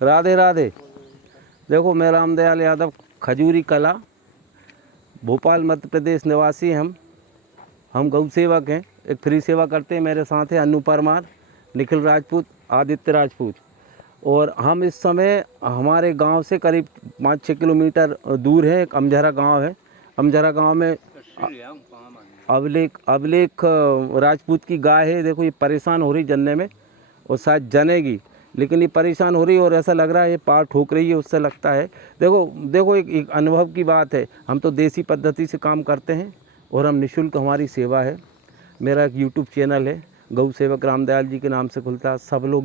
राधे राधे। देखो मैं रामदयाल यादव, खजूरी कला, भोपाल मध्य प्रदेश निवासी। हम गौ सेवक हैं, एक फ्री सेवा करते हैं। मेरे साथ हैं अनु परमार, निखिल राजपूत, आदित्य राजपूत। और हम इस समय हमारे गांव से करीब 5-6 किलोमीटर दूर है, एक अमझरा गांव है। अमझरा गांव में अभिलेख राजपूत की गाय है। देखो ये परेशान हो रही जनने में, और शायद जनेगी, लेकिन ये परेशान हो रही है और ऐसा लग रहा है ये पार ठोक रही है, उससे लगता है। देखो एक अनुभव की बात है। हम तो देसी पद्धति से काम करते हैं और हम निःशुल्क, हमारी सेवा है। मेरा एक यूट्यूब चैनल है, गौ सेवक रामदयाल जी के नाम से खुलता है। सब लोग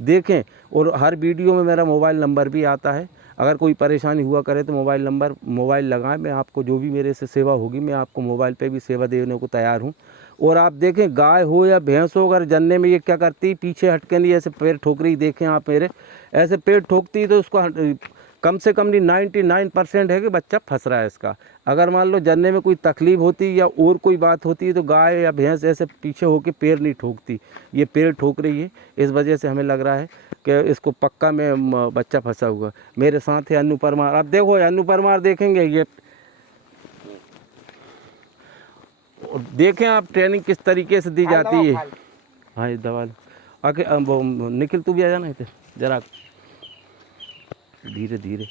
देखें और हर वीडियो में मेरा मोबाइल नंबर भी आता है। अगर कोई परेशानी हुआ करे तो मोबाइल लगाएं। मैं आपको जो भी मेरे से सेवा होगी, मैं आपको मोबाइल पे भी सेवा देने को तैयार हूँ। और आप देखें, गाय हो या भैंस हो, अगर जनने में ये क्या करती, पीछे हटके नहीं, ऐसे पैर ठोक रही। देखें आप, मेरे ऐसे पैर ठोकती तो उसको कम से कम नहीं 99% है कि बच्चा फंस रहा है इसका। अगर मान लो जनने में कोई तकलीफ होती या और कोई बात होती है तो गाय या भैंस ऐसे पीछे होके पैर नहीं ठोकती, ये पैर ठोक रही है। इस वजह से हमें लग रहा है कि इसको पक्का में बच्चा फंसा हुआ। मेरे साथ है अनु परमार। अब देखो अनु परमार, देखेंगे ये, देखें आप ट्रेनिंग किस तरीके से दी जाती है। हाँ, ये दवा आके निखिल तू भी आ जाना इधर जरा, धीरे धीरे।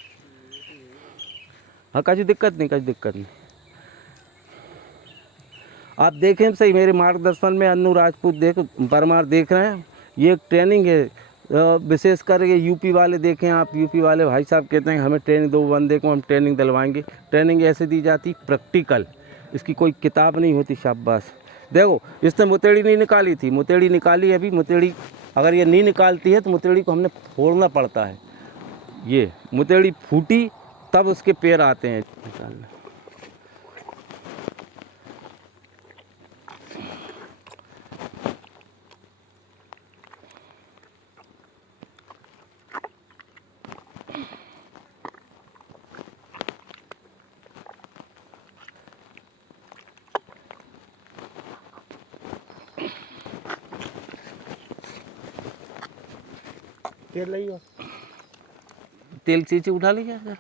हाँ, कुछ दिक्कत नहीं। आप देखें सही, मेरे मार्गदर्शन में अनु राजपूत परमार देख रहे हैं। ये एक ट्रेनिंग है, विशेष कर ये यूपी वाले देखें आप। यूपी वाले भाई साहब कहते हैं हमें ट्रेनिंग दो, बंदे को हम ट्रेनिंग दिलवाएंगे। ट्रेनिंग ऐसे दी जाती, प्रैक्टिकल, इसकी कोई किताब नहीं होती। शाबाश। देखो इसने मुतेड़ी नहीं निकाली थी, मुतेड़ी निकाली अभी। मुतेड़ी अगर ये नहीं निकालती है तो मुतेड़ी को हमने फोड़ना पड़ता है। ये मुतेड़ी फूटी तब उसके पैर आते हैं निकालना। तेल लियो, तेल चीची उठा लीजिए सर।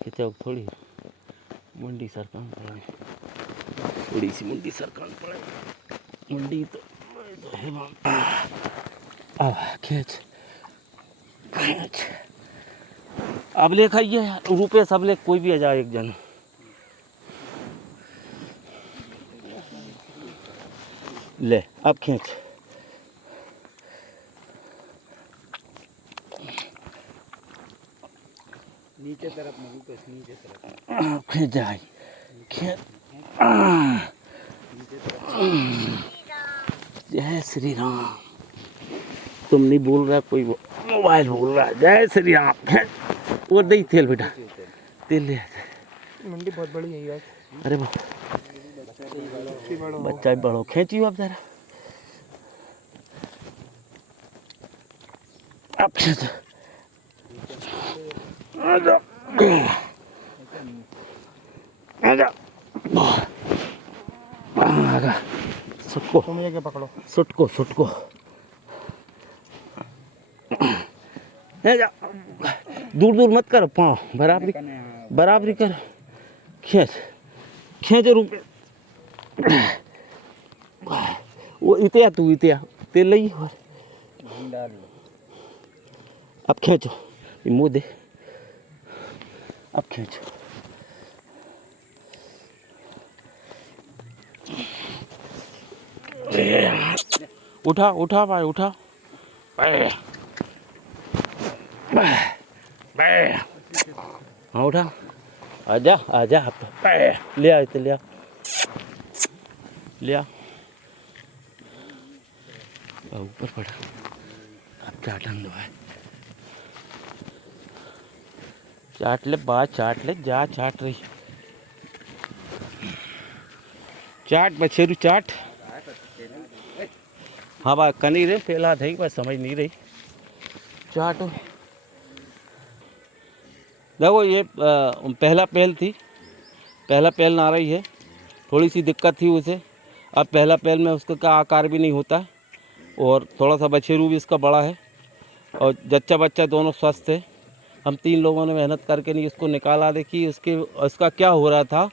खिंचाओ थोड़ी, मुंडी सरकान पड़े, थोड़ी सी मुंडी सरकान पड़े। मुंडी तो है वहाँ। खींच। अब ले खाइए रुपये, सब ले, कोई भी आ जाए एक जन। ले अब खींच। नीचे तरफ नहीं तो नीचे तरफ खींच जाए, खींच। जय श्री राम। तुम नहीं बोल रहा, कोई मोबाइल बोल रहा है। जय श्री राम। खींच। वो दे तेल बेटा, तेल ले। मंडी बहुत बड़ी है यार। अरे वो बच्चा भी बड़ो, खींचियो अब जरा। अब खींच। आजा आजा, आगा सुटको, तुम ये के पकड़ो, सुटको। आजा, दूर मत कर, पाँव बराबरी कर। खींच रुपये। वो इतिया तेल लगी। अब खींचो, ये मुँह दे। अब खींचो। उठा भाई, उठा। हाँ उठा, आजा। ले आ, ले आ। ऊपर पड़ा। अब चाटन दो है, चाट ले बात, चाट ले जा। चाट रही, चाट बछेरू चाट। हाँ बा कनी रे पहला थी, बस समझ नहीं रही। चाट देखो, ये पहला पहल थी, पहला पहल ना रही है। थोड़ी सी दिक्कत थी उसे, अब पहला पैल में उसका आकार भी नहीं होता है और थोड़ा सा बछेरू भी इसका बड़ा है और जच्चा बच्चा दोनों स्वस्थ है। हम 3 लोगों ने मेहनत करके नहीं इसको निकाला। देखिए इसका क्या हो रहा था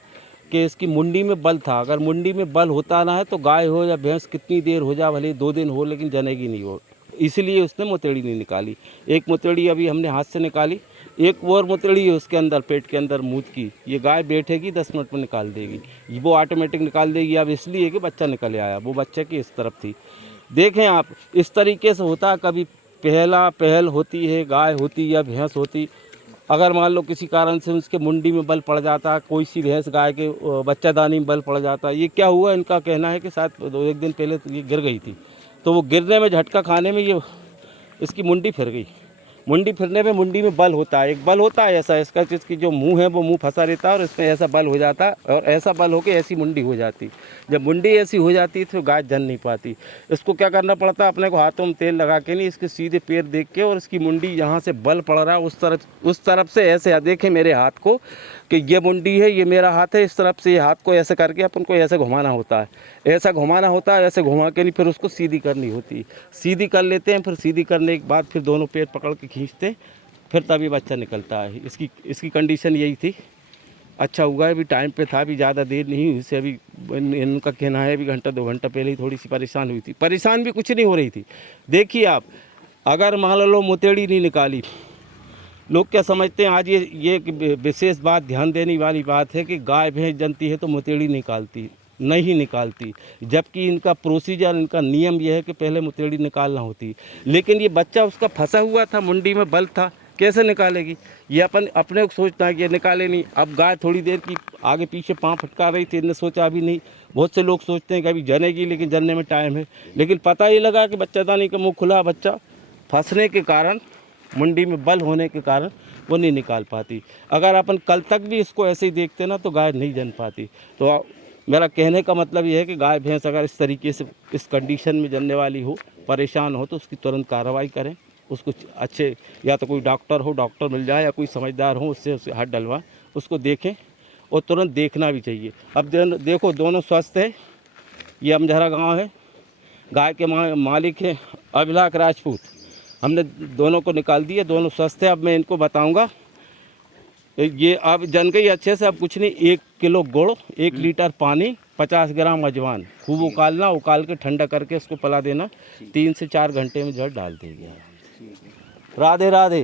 कि इसकी मुंडी में बल था। अगर मुंडी में बल होता ना है तो गाय हो या भैंस कितनी देर हो जाए, भले 2 दिन हो, लेकिन जनेगी नहीं हो। इसलिए उसने मोतेड़ी नहीं निकाली। एक मोतेड़ी अभी हमने हाथ से निकाली, एक और मोतेड़ी है उसके अंदर, पेट के अंदर मूत की। ये गाय बैठेगी 10 मिनट में निकाल देगी, वो ऑटोमेटिक निकाल देगी। अब इसलिए कि बच्चा निकल आया, वो बच्चे की इस तरफ थी। देखें आप, इस तरीके से होता है। कभी पहल होती है, गाय होती या भैंस होती, अगर मान लो किसी कारण से उसके मुंडी में बल पड़ जाता, कोई सी भैंस गाय के बच्चादानी में बल पड़ जाता। ये क्या हुआ, इनका कहना है कि शायद 1 दिन पहले ये गिर गई थी, तो वो गिरने में, झटका खाने में ये इसकी मुंडी फिर गई। मुंडी फिरने में मुंडी में बल होता है, एक बल होता है ऐसा, इसका जिसकी जो मुंह है वो मुंह फंसा रहता है और इसमें ऐसा बल हो जाता है और ऐसा बल होके ऐसी मुंडी हो जाती। जब मुंडी ऐसी हो जाती तो गाय जन नहीं पाती। इसको क्या करना पड़ता है, अपने को हाथों में तेल लगा के नहीं, इसके सीधे पैर देख के और इसकी मुंडी यहाँ से बल पड़ रहा है उस तरफ से ऐसे, देखें मेरे हाथ को कि ये मुंडी है, ये मेरा हाथ है, इस तरफ से ये हाथ को ऐसे करके अपन को ऐसे घुमाना होता है, ऐसा घुमाना होता है, ऐसे घुमा के नहीं फिर उसको सीधी करनी होती है। सीधी कर लेते हैं, फिर सीधी करने के बाद फिर दोनों पैर पकड़ के खींचते, फिर तभी बच्चा निकलता है। इसकी कंडीशन यही थी। अच्छा हुआ अभी टाइम पे था, अभी ज़्यादा देर नहीं हुई से। अभी इनका कहना है अभी 1-2 घंटा पहले ही थोड़ी सी परेशान हुई थी। परेशान भी कुछ नहीं हो रही थी। देखिए आप, अगर मान लो मोतेड़ी नहीं निकाली, लोग क्या समझते हैं, आज ये विशेष बात ध्यान देने वाली बात है कि गाय भैंस जनती है तो मोतेड़ी नहीं निकालती, जबकि इनका प्रोसीजर, इनका नियम यह है कि पहले मोतेड़ी निकालना होती। लेकिन ये बच्चा उसका फंसा हुआ था, मुंडी में बल था, कैसे निकालेगी? ये अपने को सोचना है कि ये निकाले नहीं। अब गाय थोड़ी देर की आगे पीछे पाँव फटका रही थी, इन्हें सोचा अभी नहीं। बहुत से लोग सोचते हैं कि अभी जनेगी, लेकिन जनने में टाइम है। लेकिन पता ही लगा कि बच्चादानी का मुँह खुला, बच्चा फंसने के कारण, मुंडी में बल होने के कारण वो नहीं निकाल पाती। अगर अपन कल तक भी इसको ऐसे ही देखते ना तो गाय नहीं जन पाती। तो मेरा कहने का मतलब ये है कि गाय भैंस अगर इस तरीके से इस कंडीशन में जनने वाली हो, परेशान हो, तो उसकी तुरंत कार्रवाई करें। उसको अच्छे, या तो कोई डॉक्टर मिल जाए या कोई समझदार हो, उससे हाथ डलवा, उसको देखें और तुरंत देखना भी चाहिए। अब देखो दोनों स्वस्थ है। ये अमझरा गाँव है, गाय के मालिक हैं अभिलाष राजपूत। हमने दोनों को निकाल दिए, दोनों स्वस्थ है। अब मैं इनको बताऊंगा, ये अब जन गई अच्छे से। अब कुछ नहीं, 1 किलो गुड़, 1 लीटर पानी, 50 ग्राम अजवान, खूब उकालना, उकाल के ठंडा करके इसको पिला देना। 3 से 4 घंटे में जड़ डाल देगी। राधे राधे।